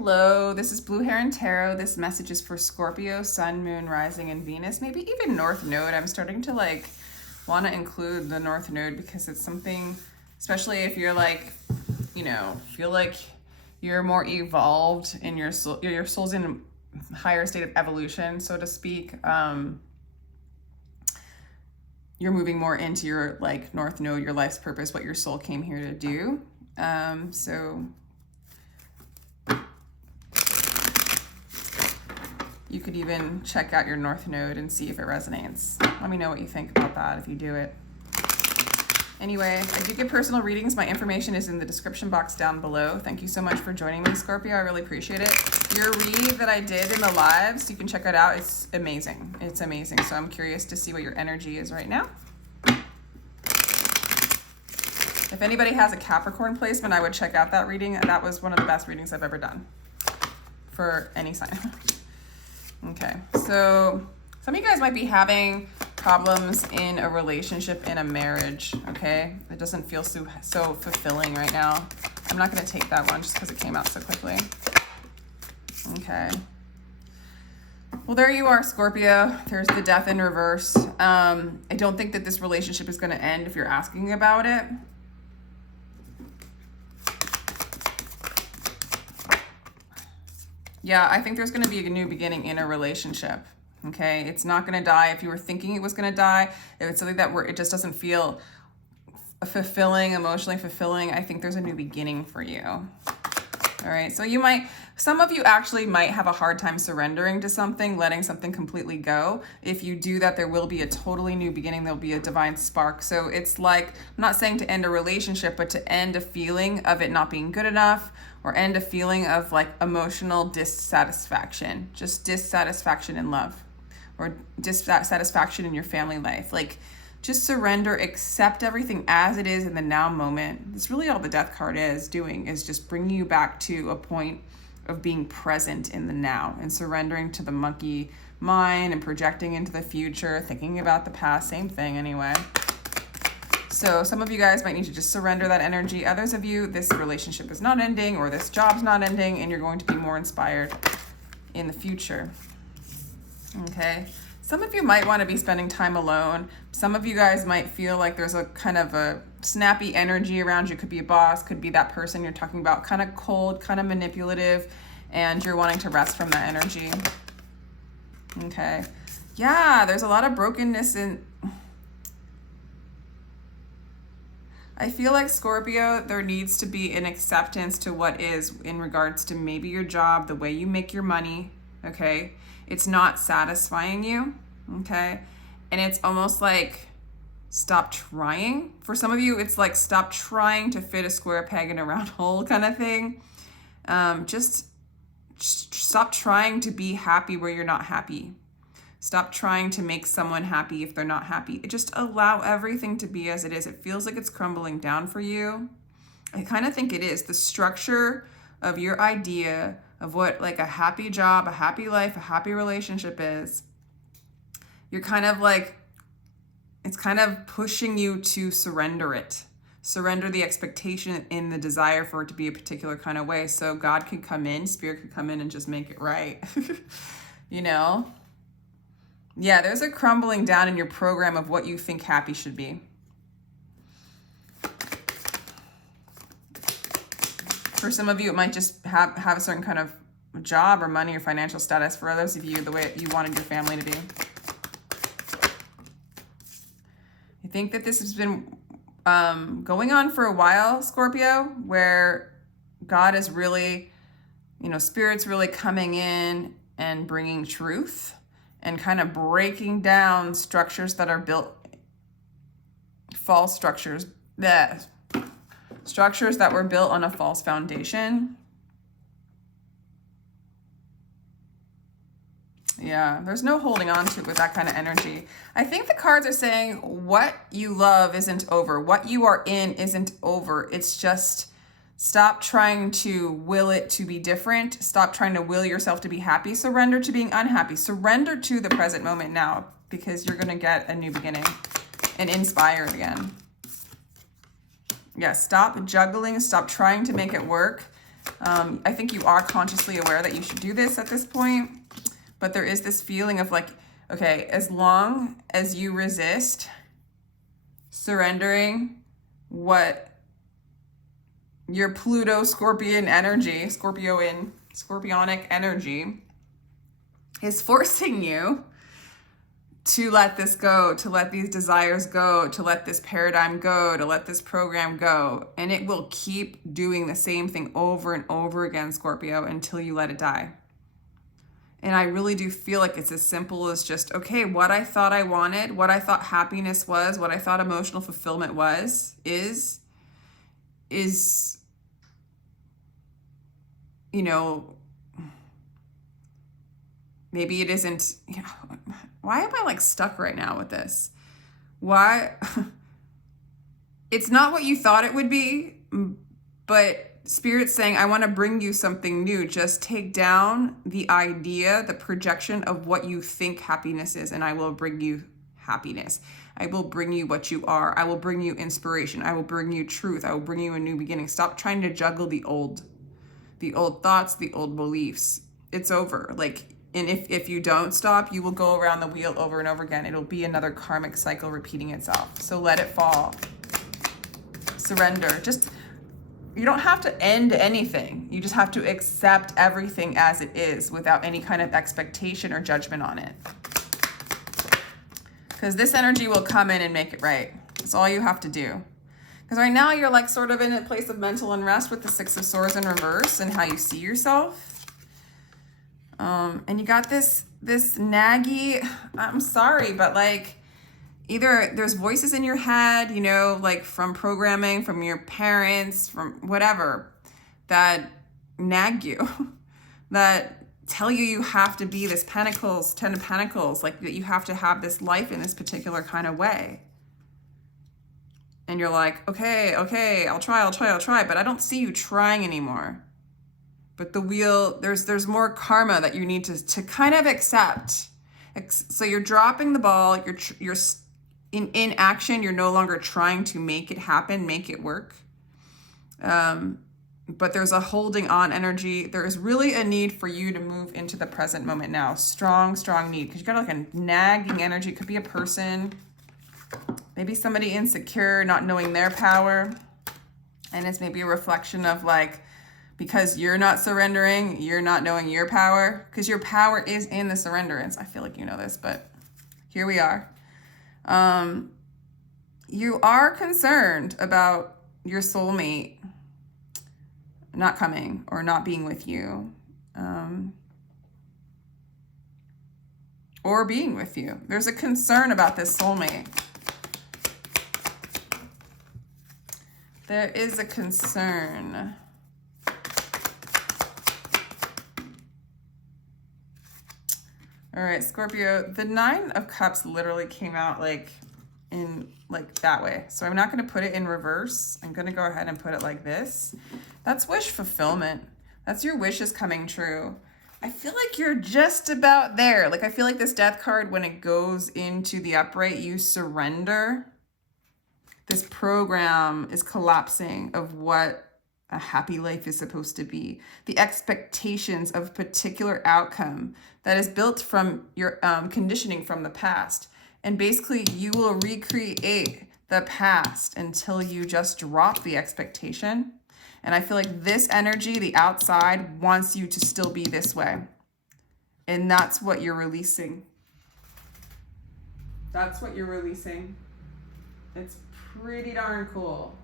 Hello, this is Blue Heron Tarot. This message is for Scorpio, Sun, Moon, Rising, and Venus. Maybe even North Node. I'm starting to want to include the North Node because it's something, especially if you're feel like you're more evolved in your soul. Your soul's in a higher state of evolution, so to speak. You're moving more into your North Node, your life's purpose, what your soul came here to do. So you could even check out your North Node and see if it resonates. Let me know what you think about that if you do it. Anyway, I do get personal readings. My information is in the description box down below. Thank you so much for joining me, Scorpio. I really appreciate it. Your read that I did in the lives, you can check it out. It's amazing. It's amazing. So I'm curious to see what your energy is right now. If anybody has a Capricorn placement, I would check out that reading. That was one of the best readings I've ever done for any sign. Okay, so some of you guys might be having problems in a relationship, in a marriage, okay? It doesn't feel so fulfilling right now. I'm not going to take that one just because it came out so quickly. Okay. Well, there you are, Scorpio. There's the Death in reverse. I don't think that this relationship is going to end if you're asking about it. Yeah, I think there's going to be a new beginning in a relationship, okay? It's not going to die if you were thinking it was going to die. If it's something that it just doesn't feel fulfilling, emotionally fulfilling, I think there's a new beginning for you. All right, so some of you actually might have a hard time surrendering to something, letting something completely go. If you do that, there will be a totally new beginning. There'll be a divine spark. So it's like, I'm not saying to end a relationship, but to end a feeling of it not being good enough, or end a feeling of emotional dissatisfaction, just dissatisfaction in love, or dissatisfaction in your family life. Just surrender, accept everything as it is in the now moment. That's really all the Death card is doing, is just bringing you back to a point of being present in the now and surrendering to the monkey mind and projecting into the future, thinking about the past, same thing anyway. So some of you guys might need to just surrender that energy. Others of you, this relationship is not ending or this job's not ending and you're going to be more inspired in the future. Okay. Some of you might want to be spending time alone. Some of you guys might feel like there's a kind of a snappy energy around you. Could be a boss, could be that person you're talking about, kind of cold, kind of manipulative, and you're wanting to rest from that energy. Okay. Yeah, there's a lot of brokenness in... I feel like, Scorpio, there needs to be an acceptance to what is in regards to maybe your job, the way you make your money, okay? It's not satisfying you, okay? And it's almost like stop trying. For some of you, it's like stop trying to fit a square peg in a round hole kind of thing. Just stop trying to be happy where you're not happy. Stop trying to make someone happy if they're not happy. Just allow everything to be as it is. It feels like it's crumbling down for you. I kind of think it is. The structure of your idea of what a happy job, a happy life, a happy relationship is, you're kind of it's kind of pushing you to surrender it. Surrender the expectation in the desire for it to be a particular kind of way. So God could come in, Spirit could come in and just make it right. You know? Yeah, there's a crumbling down in your program of what you think happy should be. For some of you, it might just have a certain kind of job or money or financial status. For others of you, the way you wanted your family to be. I think that this has been going on for a while, Scorpio, where God is really, Spirit's really coming in and bringing truth and kind of breaking down structures that are built, false structures, structures that were built on a false foundation. Yeah, there's no holding on to it with that kind of energy. I think the cards are saying what you love isn't over. What you are in isn't over. It's just stop trying to will it to be different. Stop trying to will yourself to be happy. Surrender to being unhappy. Surrender to the present moment now, because you're going to get a new beginning and inspired again. Yeah, stop juggling. Stop trying to make it work. I think you are consciously aware that you should do this at this point, but there is this feeling of like, okay, as long as you resist surrendering what your Pluto Scorpion energy, Scorpionic energy is forcing you to let this go, to let these desires go, to let this paradigm go, to let this program go. And it will keep doing the same thing over and over again, Scorpio, until you let it die. And I really do feel like it's as simple as just, okay, what I thought I wanted, what I thought happiness was, what I thought emotional fulfillment was, is, you know, maybe it isn't, you know, why am I like stuck right now with this? Why? It's not what you thought it would be, but Spirit's saying, I want to bring you something new. Just take down the idea, the projection of what you think happiness is, and I will bring you happiness. I will bring you what you are. I will bring you inspiration. I will bring you truth. I will bring you a new beginning. Stop trying to juggle the old thoughts, the old beliefs. It's over. Like, and if you don't stop, you will go around the wheel over and over again. It'll be another karmic cycle repeating itself. So let it fall. Surrender. Just, you don't have to end anything. You just have to accept everything as it is without any kind of expectation or judgment on it. Because this energy will come in and make it right. That's all you have to do. Because right now you're like sort of in a place of mental unrest with the Six of Swords in reverse and how you see yourself. And you got this naggy, I'm sorry, but like either there's voices in your head, you know, like from programming, from your parents, from whatever, that nag you, that tell you you have to be this Pentacles, 10 of Pentacles, like that you have to have this life in this particular kind of way. And you're like, okay, I'll try, but I don't see you trying anymore. But the wheel, there's more karma that you need to kind of accept. So you're dropping the ball, you're in action, you're no longer trying to make it happen, make it work. But there's a holding on energy. There is really a need for you to move into the present moment now. Strong need, because you got like a nagging energy. It could be a person, maybe somebody insecure, not knowing their power. And it's maybe a reflection of like, because you're not surrendering, you're not knowing your power, because your power is in the surrenderance. I feel like you know this, but here we are. You are concerned about your soulmate not coming or not being with you, or being with you. There's a concern about this soulmate. There is a concern. All right, Scorpio, the 9 of Cups literally came out like in like that way. So I'm not going to put it in reverse. I'm going to go ahead and put it like this. That's wish fulfillment. That's your wishes coming true. I feel like you're just about there. Like I feel like this Death card, when it goes into the upright, you surrender. This program is collapsing of what a happy life is supposed to be. The expectations of a particular outcome that is built from your conditioning from the past. And basically you will recreate the past until you just drop the expectation. And I feel like this energy, the outside, wants you to still be this way. And that's what you're releasing. That's what you're releasing. It's pretty darn cool.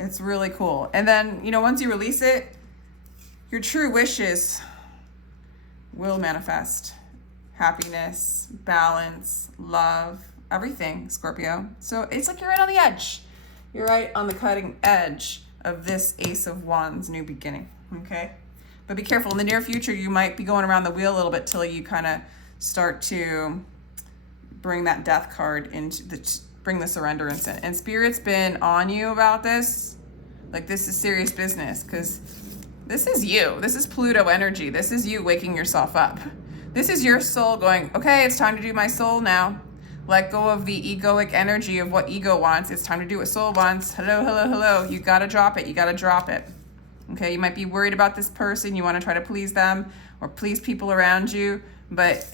It's really cool. And then, you know, once you release it, your true wishes will manifest. Happiness, balance, love, everything, Scorpio. So it's like you're right on the edge. You're right on the cutting edge of this Ace of Wands new beginning, okay? But be careful. In the near future, you might be going around the wheel a little bit till you kind of start to bring that Death card into bring the surrenderance in. And Spirit's been on you about this. Like, this is serious business, because this is you. This is Pluto energy. This is you waking yourself up. This is your soul going, okay, it's time to do my soul now. Let go of the egoic energy of what ego wants. It's time to do what soul wants. Hello, hello, hello. You got to drop it. You got to drop it. Okay, you might be worried about this person. You want to try to please them or please people around you, but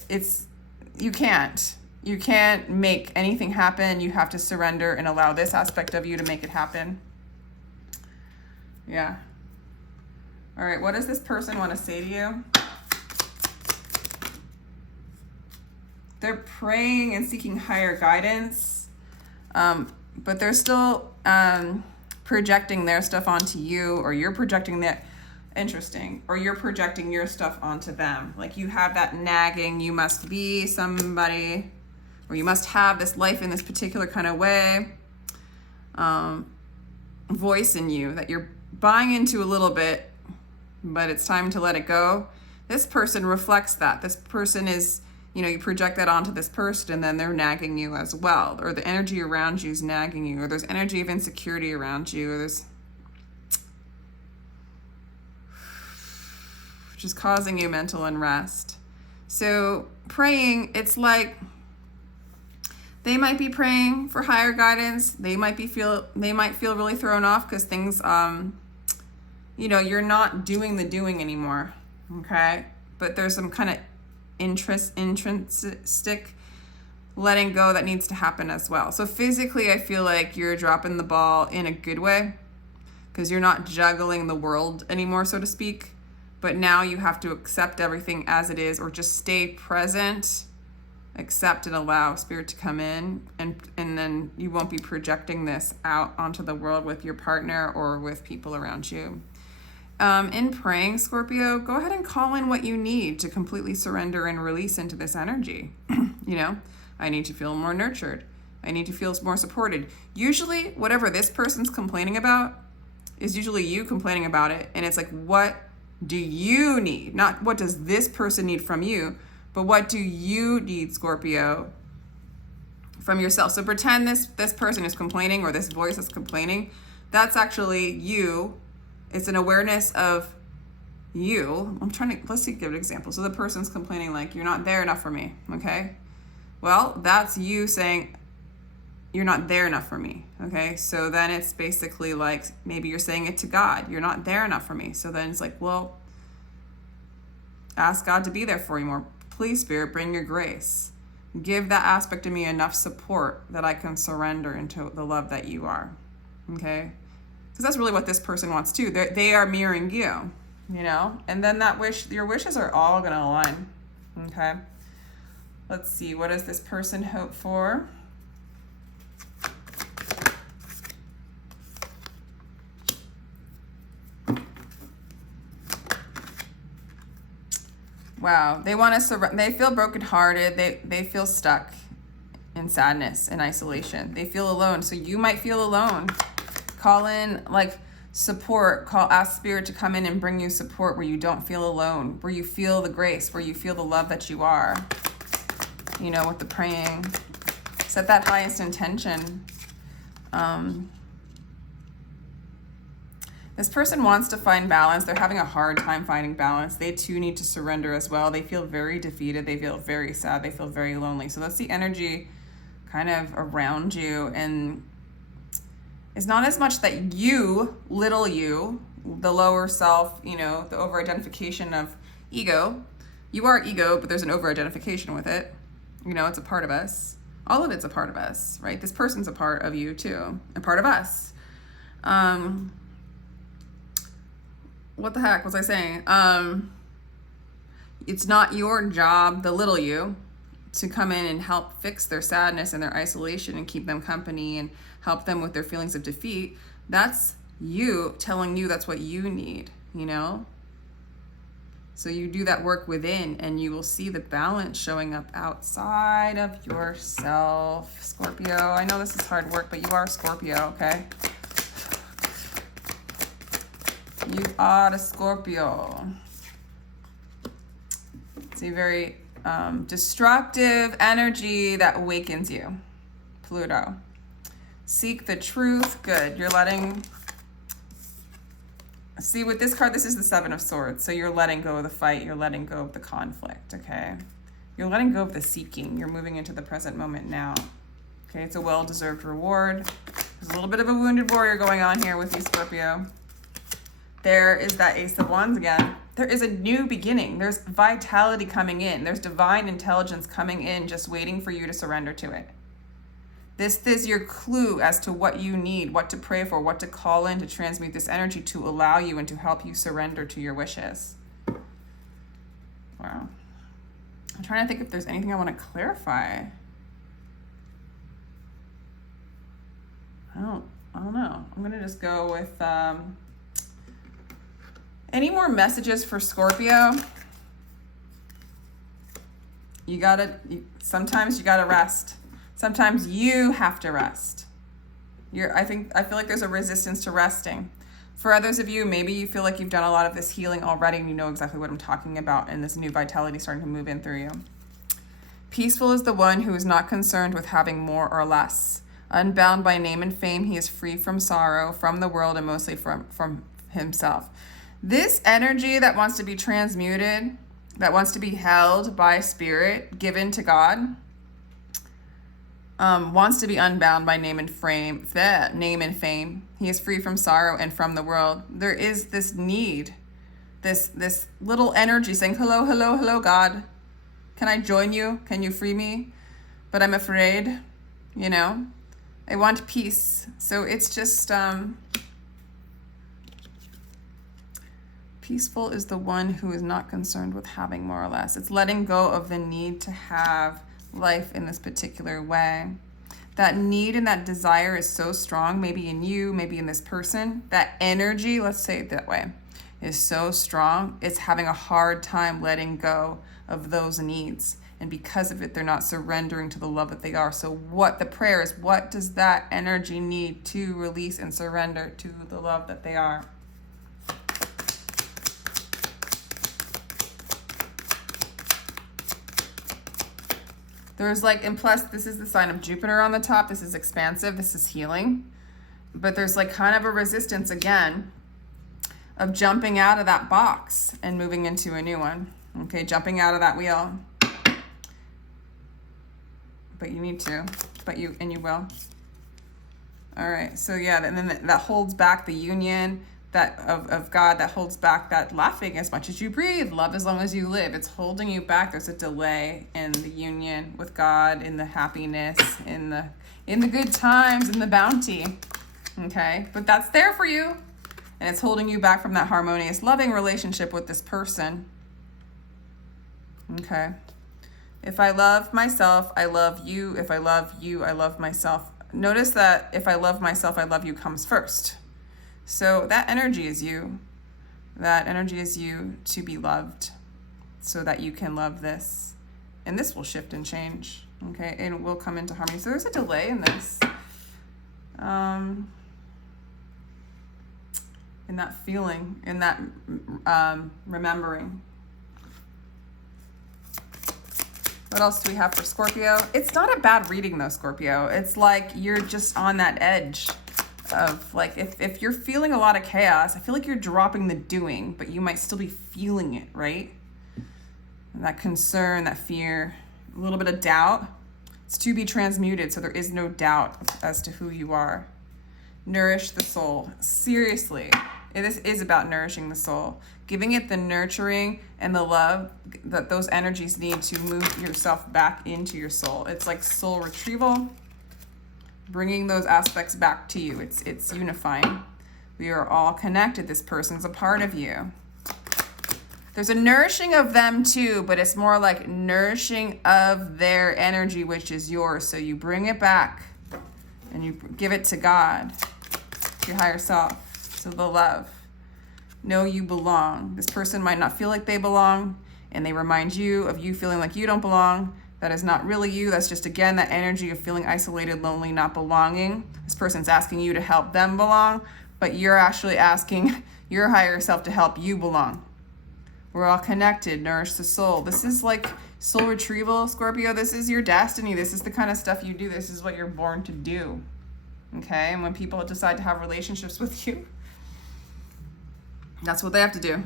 you can't. You can't make anything happen. You have to surrender and allow this aspect of you to make it happen. Yeah. All right, what does this person want to say to you? They're praying and seeking higher guidance, but they're still projecting their stuff onto you, or you're projecting that, interesting, or you're projecting your stuff onto them. Like you have that nagging, you must be somebody, or you must have this life in this particular kind of way, voice in you that you're buying into a little bit, but it's time to let it go. This person reflects that. This person is, you project that onto this person, and then they're nagging you as well, or the energy around you is nagging you, or there's energy of insecurity around you, or there's just causing you mental unrest. So praying, it's like they might be praying for higher guidance. They might feel really thrown off because things, you're not doing the doing anymore. Okay, but there's some kind of intrinsic letting go that needs to happen as well. So physically, I feel like you're dropping the ball in a good way because you're not juggling the world anymore, so to speak. But now you have to accept everything as it is, or just stay present, accept and allow spirit to come in, and then you won't be projecting this out onto the world with your partner or with people around you. In praying, Scorpio, go ahead and call in what you need to completely surrender and release into this energy. I need to feel more nurtured. I need to feel more supported. Usually, whatever this person's complaining about is usually you complaining about it. And it's like, what do you need? Not what does this person need from you, but what do you need, Scorpio, from yourself? So pretend this person is complaining, or this voice is complaining. That's actually you. It's an awareness of you. Let's give an example. So the person's complaining like, you're not there enough for me, okay? Well, that's you saying, you're not there enough for me, okay? So then it's basically like, maybe you're saying it to God, you're not there enough for me. So then it's like, well, ask God to be there for you more. Please, Spirit, bring your grace. Give that aspect of me enough support that I can surrender into the love that you are, okay? Because that's really what this person wants too. They are mirroring you, and then your wishes are all going to align. Okay. Let's see. What does this person hope for? Wow. They want to they feel brokenhearted. They feel stuck in sadness and isolation. They feel alone. So you might feel alone. Call in support. Ask spirit to come in and bring you support where you don't feel alone, where you feel the grace, where you feel the love that you are. With the praying, set that highest intention. This person wants to find balance. They're having a hard time finding balance. They too need to surrender as well. They feel very defeated. They feel very sad. They feel very lonely. So that's the energy kind of around you, and it's not as much that you, little you, the lower self, the over-identification of ego. You are ego, but there's an over-identification with it. It's a part of us. All of it's a part of us, right? This person's a part of you too, a part of us. What the heck was I saying? It's not your job, the little you, to come in and help fix their sadness and their isolation and keep them company and help them with their feelings of defeat. That's you telling you that's what you need, So you do that work within, and you will see the balance showing up outside of yourself. Scorpio, I know this is hard work, but you are Scorpio, okay? You are a Scorpio. It's a very destructive energy that awakens you. Pluto. Seek the truth. Good. You're letting... See, with this card, this is the Seven of Swords. So you're letting go of the fight. You're letting go of the conflict, okay? You're letting go of the seeking. You're moving into the present moment now. Okay, it's a well-deserved reward. There's a little bit of a wounded warrior going on here with you, Scorpio. There is that Ace of Wands again. There is a new beginning. There's vitality coming in. There's divine intelligence coming in, just waiting for you to surrender to it. This is your clue as to what you need, what to pray for, what to call in to transmute this energy to allow you and to help you surrender to your wishes. Wow. I'm trying to think if there's anything I want to clarify. I don't know. I'm going to just go with any more messages for Scorpio. Sometimes you gotta rest. Sometimes you have to rest. I feel like there's a resistance to resting. For others of you, maybe you feel like you've done a lot of this healing already and you know exactly what I'm talking about, and this new vitality starting to move in through you. Peaceful is the one who is not concerned with having more or less. Unbound by name and fame, he is free from sorrow, from the world, and mostly from himself. This energy that wants to be transmuted, that wants to be held by spirit, given to God, wants to be unbound by name and fame. He is free from sorrow and from the world. There is this need, this little energy saying, hello, hello, hello, God. Can I join you? Can you free me? But I'm afraid, I want peace. So it's just, peaceful is the one who is not concerned with having more or less. It's letting go of the need to have life in this particular way. That need and that desire is so strong, maybe in you, maybe in this person. That energy, let's say it that way, is so strong, it's having a hard time letting go of those needs. And because of it, they're not surrendering to the love that they are. So what the prayer is, what does that energy need to release and surrender to the love that they are? There's and plus this is the sign of Jupiter on the top. This is expansive, this is healing. But there's kind of a resistance again of jumping out of that box and moving into a new one. Okay, jumping out of that wheel. But you need to, and you will. All right, so yeah, and then that holds back the union of God, that holds back that laughing as much as you breathe, love as long as you live. It's holding you back. There's a delay in the union with God, in the happiness, in the good times, in the bounty. Okay, but that's there for you, and it's holding you back from that harmonious, loving relationship with this person. Okay. If I love myself, I love you. If I love you, I love myself. Notice that if I love myself, I love you comes first. So that energy is you. That energy is you to be loved so that you can love this. And this will shift and change, okay? And it will come into harmony. So there's a delay in this. In that feeling, in that remembering. What else do we have for Scorpio? It's not a bad reading though, Scorpio. It's like you're just on that edge of if you're feeling a lot of chaos, I feel like you're dropping the doing, but you might still be feeling it, right? And that concern, that fear, a little bit of doubt. It's to be transmuted, so there is no doubt as to who you are. Nourish the soul. Seriously, this is about nourishing the soul. Giving it the nurturing and the love that those energies need to move yourself back into your soul. It's like soul retrieval, bringing those aspects back to you. It's unifying. We are all connected. This person's a part of you. There's a nourishing of them too, but it's more like nourishing of their energy, which is yours. So you bring it back and you give it to God, to your higher self, to the love. Know you belong. This person might not feel like they belong, and they remind you of you feeling like you don't belong. That is not really you. That's just, again, that energy of feeling isolated, lonely, not belonging. This person's asking you to help them belong, but you're actually asking your higher self to help you belong. We're all connected. Nourish the soul. This is like soul retrieval, Scorpio. This is your destiny. This is the kind of stuff you do. This is what you're born to do. Okay? And when people decide to have relationships with you, that's what they have to do.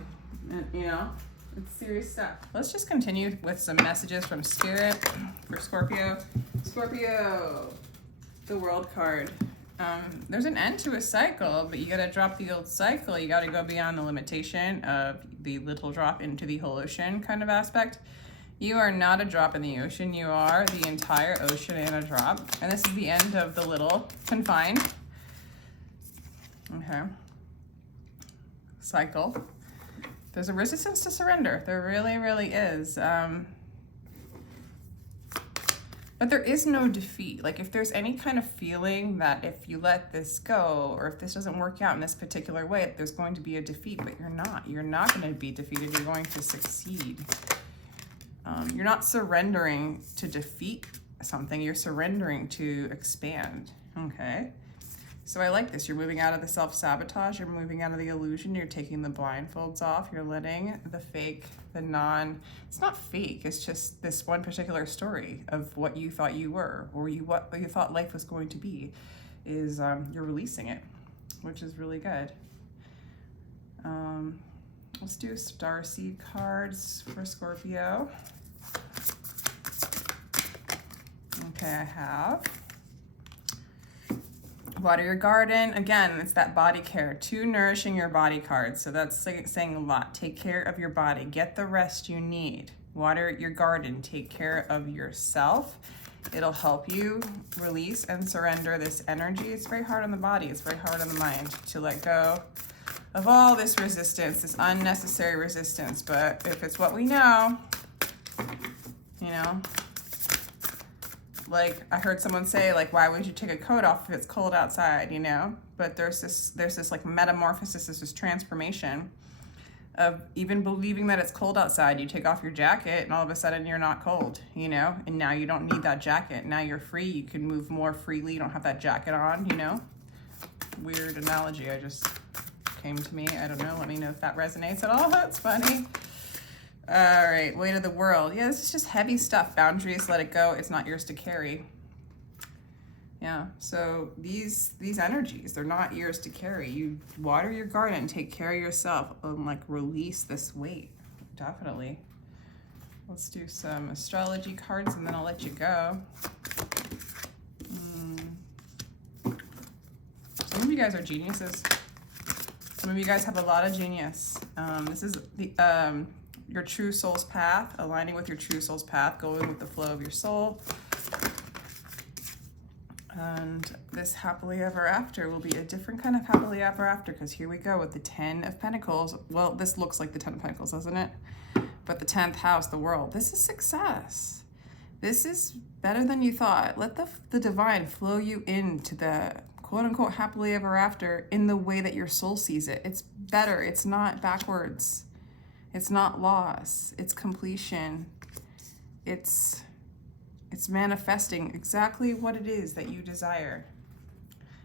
It's serious stuff. Let's just continue with some messages from Spirit for Scorpio. Scorpio, the World card. There's an end to a cycle, but you got to drop the old cycle. You got to go beyond the limitation of the little drop into the whole ocean kind of aspect. You are not a drop in the ocean. You are the entire ocean in a drop. And this is the end of the little confined. Okay. Cycle. There's a resistance to surrender. There really, really is. But there is no defeat. Like if there's any kind of feeling that if you let this go, or if this doesn't work out in this particular way, there's going to be a defeat, but you're not. You're not going to be defeated. You're going to succeed. You're not surrendering to defeat something. You're surrendering to expand. Okay. So I like this. You're moving out of the self-sabotage. You're moving out of the illusion. You're taking the blindfolds off. You're letting the fake, it's not fake. It's just this one particular story of what you thought you were, or what you thought life was going to be, is you're releasing it, which is really good. Let's do Starseed Cards for Scorpio. Okay, I have water your garden. Again, it's that body care. 2 nourishing your body cards. So that's saying a lot. Take care of your body. Get the rest you need. Water your garden. Take care of yourself. It'll help you release and surrender this energy. It's very hard on the body. It's very hard on the mind to let go of all this resistance, this unnecessary resistance. But if it's what we know, you know, like I heard someone say, like, why would you take a coat off if it's cold outside, you know? But there's this like metamorphosis, this transformation of even believing that it's cold outside. You take off your jacket and all of a sudden you're not cold, you know? And now you don't need that jacket. Now you're free. You can move more freely. You don't have that jacket on, you know? Weird analogy. I just came to me. I don't know. Let me know if that resonates at all. That's funny. All right, weight of the world. Yeah, this is just heavy stuff. Boundaries, let it go. It's not yours to carry. Yeah, so these energies, they're not yours to carry. You water your garden, take care of yourself, and like release this weight. Definitely. Let's do some astrology cards and then I'll let you go. Some of you guys are geniuses. Some of you guys have a lot of genius. This is the your true soul's path, aligning with your true soul's path, going with the flow of your soul. And this happily ever after will be a different kind of happily ever after, because here we go with the 10 of Pentacles. Well, this looks like the 10 of Pentacles, doesn't it? But the 10th house, the world. This is success. This is better than you thought. Let the divine flow you into the quote unquote happily ever after in the way that your soul sees it. It's better. It's not backwards. It's not loss. It's completion. It's manifesting exactly what it is that you desire.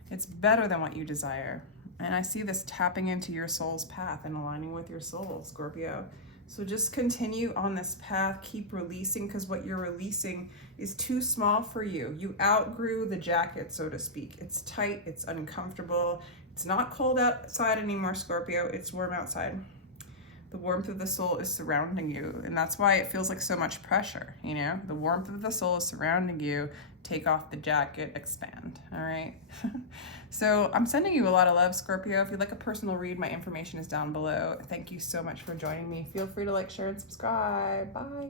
It's better than what you desire. And I see this tapping into your soul's path and aligning with your soul, Scorpio. So just continue on this path. Keep releasing, because what you're releasing is too small for you. You outgrew the jacket, so to speak. It's tight. It's uncomfortable. It's not cold outside anymore, Scorpio. It's warm outside. The warmth of the soul is surrounding you, and that's why it feels like so much pressure, you know? The warmth of the soul is surrounding you. Take off the jacket, expand, all right? So I'm sending you a lot of love, Scorpio. If you'd like a personal read, my information is down below. Thank you so much for joining me. Feel free to like, share, and subscribe. Bye.